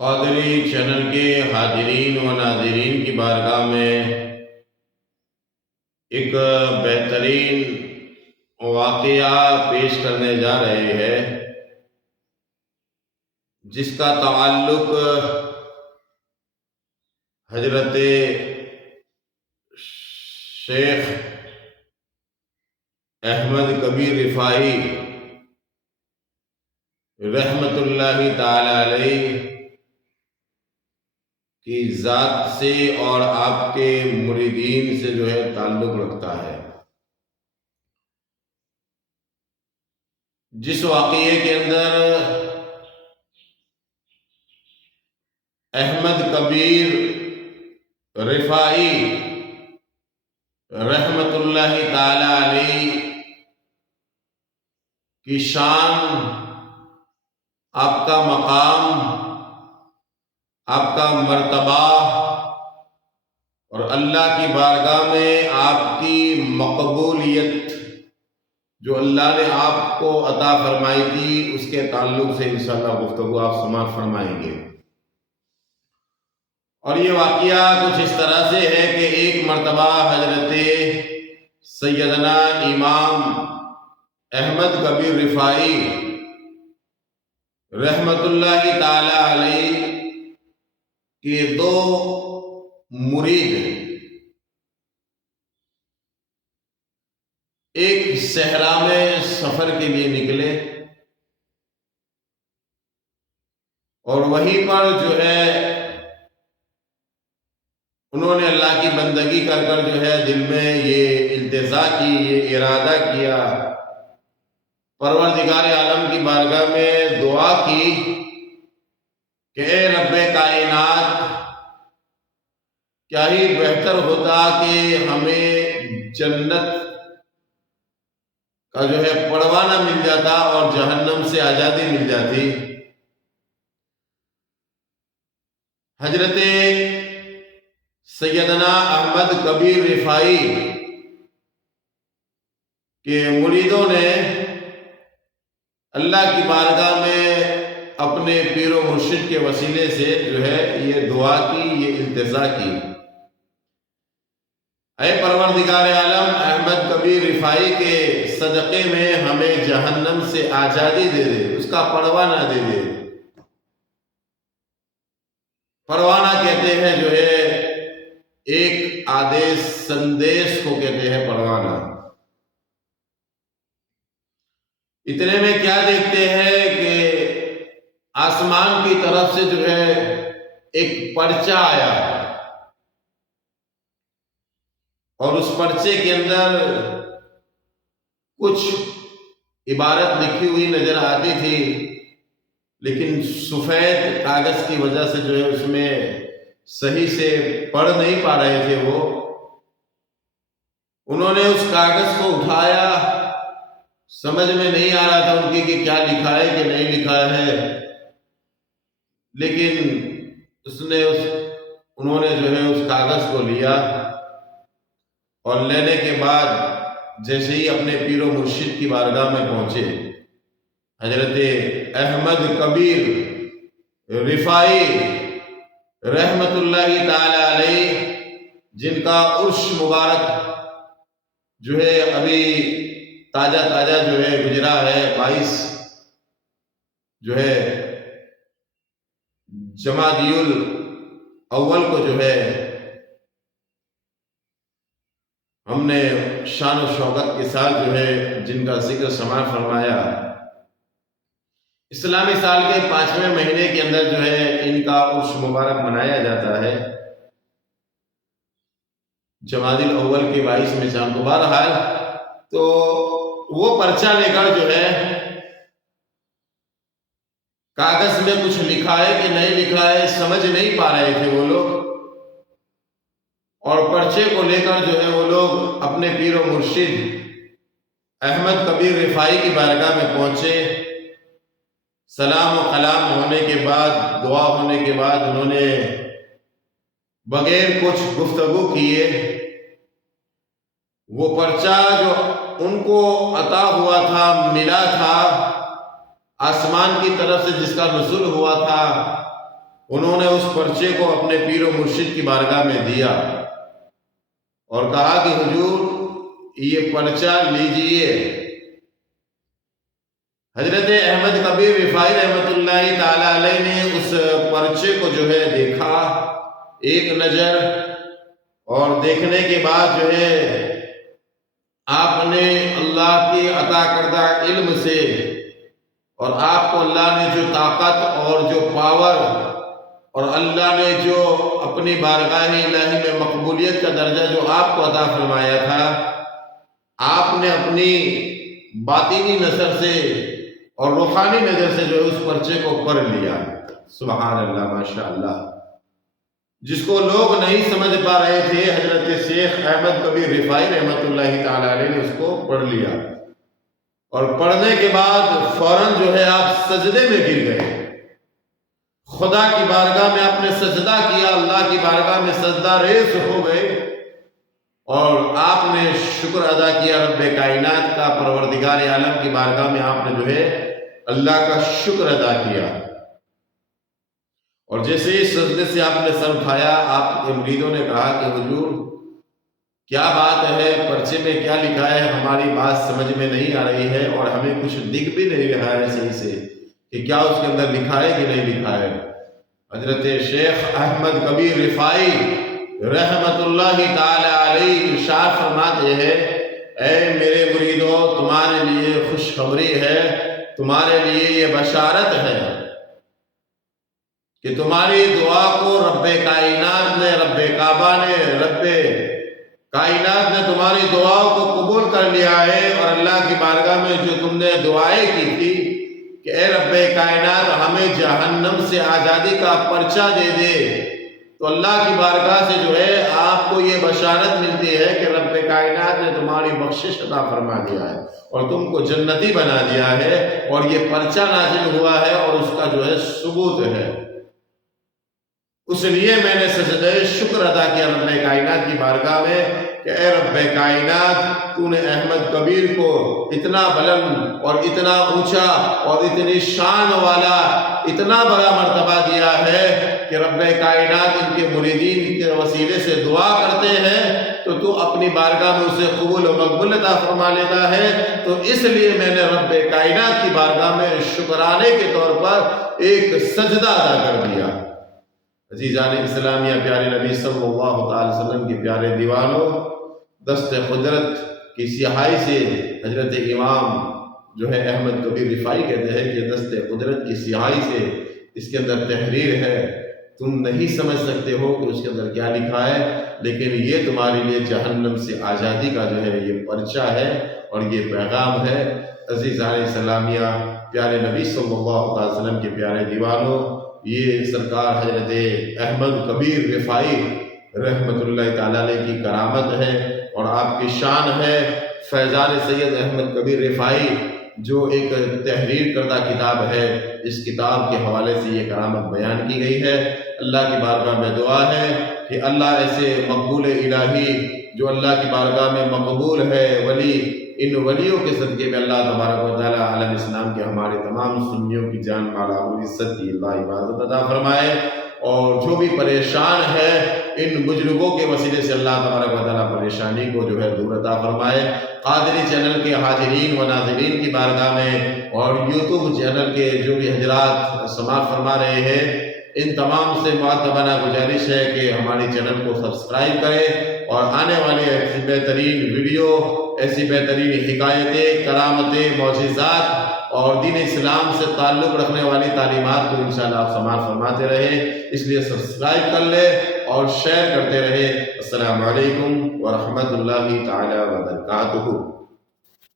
Qadri channel کے حاضرین و ناظرین کی بارگاہ میں ایک بہترین واقعہ پیش کرنے جا رہے ہیں، جس کا تعلق حضرت شیخ احمد کبیر رفاعی رحمت اللہ تعالی علیہ کی ذات سے اور آپ کے مریدین سے تعلق رکھتا ہے۔ جس واقعے کے اندر احمد کبیر رفاعی رحمت اللہ تعالی علیہ کی شان، آپ کا مقام، آپ کا مرتبہ اور اللہ کی بارگاہ میں آپ کی مقبولیت جو اللہ نے آپ کو عطا فرمائی تھی، اس کے تعلق سے انشاءاللہ گفتگو آپ سماعت فرمائیں گے۔ اور یہ واقعہ کچھ اس طرح سے ہے کہ ایک مرتبہ حضرت سیدنا امام احمد کبیر رفاعی رحمت اللہ تعالی علیہ کے دو مرید ایک صحرا میں سفر کے لیے نکلے، اور وہیں پر انہوں نے اللہ کی بندگی کر دل میں یہ التجا کی، یہ ارادہ کیا، پروردگار عالم کی بارگاہ میں دعا کی کہ اے رب کائنات، کیا ہی بہتر ہوتا کہ ہمیں جنت کا پروانہ مل جاتا اور جہنم سے آزادی مل جاتی۔ حضرت سیدنا احمد کبیر رفاعی کے مریدوں نے اللہ کی بارگاہ میں اپنے پیر و مرشد کے وسیلے سے یہ دعا کی، یہ التجا کی، اے پروردگار عالم، احمد کبیر رفاعی کے صدقے میں ہمیں جہنم سے آزادی دے دے، اس کا پروانہ دے دے۔ پروانہ کہتے ہیں ایک آدیش سندیش کو کہتے ہیں پروانہ۔ اتنے میں کیا دیکھتے ہیں کہ آسمان کی طرف سے ایک پرچہ آیا، اور اس پرچے کے اندر کچھ عبارت لکھی ہوئی نظر آتی تھی، لیکن سفید کاغذ کی وجہ سے اس میں صحیح سے پڑھ نہیں پا رہے تھے وہ۔ انہوں نے اس کاغذ کو اٹھایا، سمجھ میں نہیں آ رہا تھا ان کی کہ کیا لکھا ہے کہ نہیں لکھا ہے، لیکن انہوں نے اس کاغذ کو لیا، اور لینے کے بعد جیسے ہی اپنے پیر و مرشد کی بارگاہ میں پہنچے، حضرت احمد کبیر رفاعی رحمت اللہ تعالی علیہ، جن کا عرش مبارک ابھی تازہ گزرا ہے، 22 جمادی الاول کو ہم نے شان و شوکت کے ساتھ جن کا ذکر سماعت فرمایا۔ اسلامی سال کے 5ویں مہینے کے اندر ان کا عرس مبارک منایا جاتا ہے، جمادی الاول کے 22 میں شام کو۔ بہرحال تو وہ پرچہ لے کر کاغذ میں کچھ لکھا ہے کہ نہیں لکھا ہے سمجھ نہیں پا رہے تھے وہ لوگ، اور پرچے کو لے کر وہ لوگ اپنے پیر و مرشد احمد کبیر رفاعی کی بارگاہ میں پہنچے۔ سلام و کلام ہونے کے بعد، دعا ہونے کے بعد، انہوں نے بغیر کچھ گفتگو کیے وہ پرچہ جو ان کو عطا ہوا تھا، ملا تھا آسمان کی طرف سے، جس کا نزول ہوا تھا، انہوں نے اس پرچے کو اپنے پیر و مرشد کی بارگاہ میں دیا اور کہا کہ حضور یہ پرچہ لیجئے۔ حضرت احمد کبیر رفاعی رحمۃ اللہ تعالی علیہ نے اس پرچے کو جو ہے دیکھا ایک نظر، اور دیکھنے کے بعد جو ہے آپ نے اللہ کے عطا کردہ علم سے، اور آپ کو اللہ نے جو طاقت اور جو پاور اور اللہ نے جو اپنی بارگاہ الہی میں مقبولیت کا درجہ جو آپ کو عطا فرمایا تھا، آپ نے اپنی باطنی نظر سے اور روحانی نظر سے جو اس پرچے کو پڑھ لیا۔ سبحان اللہ، ماشاء اللہ۔ جس کو لوگ نہیں سمجھ پا رہے تھے، حضرت شیخ احمد کبیر رفاعی رحمۃ اللہ تعالی علیہ نے اس کو پڑھ لیا، اور پڑھنے کے بعد فوراً جو ہے آپ سجدے میں گر گئے۔ خدا کی بارگاہ میں آپ نے سجدہ کیا، اللہ کی بارگاہ میں سجدہ ریز ہو گئے، اور آپ نے شکر ادا کیا رب کائنات کا، پروردگار عالم کی بارگاہ میں آپ نے جو ہے اللہ کا شکر ادا کیا۔ اور جیسے ہی سجدے سے آپ نے سر اٹھایا، آپ کے مریدوں نے کہا کہ حضور کیا بات ہے، پرچے میں کیا لکھا ہے، ہماری بات سمجھ میں نہیں آ رہی ہے، اور ہمیں کچھ دکھ بھی نہیں رہا ہے صحیح سے کہ کیا اس کے اندر لکھا ہے کہ نہیں لکھا ہے۔ حضرت شیخ احمد کبیر رفاعی رحمت اللہ تعالی علیہ ارشاد فرماتے ہیں، اے میرے مریدو، تمہارے لیے خوشخبری ہے، تمہارے لیے یہ بشارت ہے کہ تمہاری دعا کو رب کائنات نے، رب کعبہ نے، رب کائنات نے تمہاری دعاؤں کو قبول کر لیا ہے، اور اللہ کی بارگاہ میں جو تم نے دعائیں کی تھی کہ اے رب کائنات ہمیں جہنم سے آزادی کا پرچہ دے دے، تو اللہ کی بارگاہ سے جو ہے آپ کو یہ بشارت ملتی ہے کہ رب کائنات نے تمہاری بخشش عطا فرما دیا ہے اور تم کو جنتی بنا دیا ہے، اور یہ پرچہ نازل ہوا ہے اور اس کا جو ہے ثبوت ہے۔ اس لیے میں نے سجدہ شکر ادا کیا رب کائنات کی بارگاہ میں کہ اے رب کائنات، تو نے احمد کبیر کو اتنا بلند اور اتنا اونچا اور اتنی شان والا اتنا بڑا مرتبہ دیا ہے کہ رب کائنات ان کے مریدین کے وسیلے سے دعا کرتے ہیں تو اپنی بارگاہ میں اسے قبول و مقبول عطا فرما لیتا ہے۔ تو اس لیے میں نے رب کائنات کی بارگاہ میں شکرانے کے طور پر ایک سجدہ ادا کر دیا۔ عزیزان اسلامیہ، پیارے نبی صلی اللہ علیہ وسلم کے پیارے دیوانوں، دست قدرت کی سیاہی سے حضرت امام جو ہے احمد کبیر رفاعی کہتے ہیں کہ دست قدرت کی سیاہی سے اس کے اندر تحریر ہے، تم نہیں سمجھ سکتے ہو کہ اس کے اندر کیا لکھا ہے، لیکن یہ تمہارے لیے جہنم سے آزادی کا جو ہے یہ پرچہ ہے اور یہ پیغام ہے۔ عزیزان اسلامیہ، پیارے نبی صلی اللہ علیہ وسلم کے پیارے دیوانوں، یہ سرکار حضرت احمد کبیر رفاعی رحمت اللہ تعالیٰ علیہ کی کرامت ہے اور آپ کی شان ہے۔ فیضان سید احمد کبیر رفاعی جو ایک تحریر کردہ کتاب ہے، اس کتاب کے حوالے سے یہ کرامت بیان کی گئی ہے۔ اللہ کی بارگاہ میں دعا ہے کہ اللہ ایسے مقبول الہی جو اللہ کی بارگاہ میں مقبول ہے ولی، ان ولیوں کے صدقے میں اللہ تبارک و تعالیٰ عالم اسلام کے ہمارے تمام سنیوں کی جان مال آبرو عزت کی اللہ حفاظت عطا فرمائے، اور جو بھی پریشان ہے ان بزرگوں کے وسیلے سے اللہ تبارک و تعالیٰ پریشانی کو جو ہے دور عطا فرمائے۔ قادری چینل کے حاضرین و ناظرین کی بارگاہ میں اور یوٹیوب چینل کے جو بھی حضرات سماعت فرما رہے ہیں، ان تمام سے معتبانہ گزارش ہے کہ ہماری چینل کو سبسکرائب کریں اور آنے والے ایسی بہترین ویڈیو، ایسی بہترین حکایتیں، کرامتیں، معجزات اور دین اسلام سے تعلق رکھنے والی تعلیمات کو انشاءاللہ آپ سماعت فرماتے رہیں، اس لیے سبسکرائب کر لیں اور شیئر کرتے رہیں۔ السلام علیکم ورحمۃ اللہ تعالی وبرکاتہ۔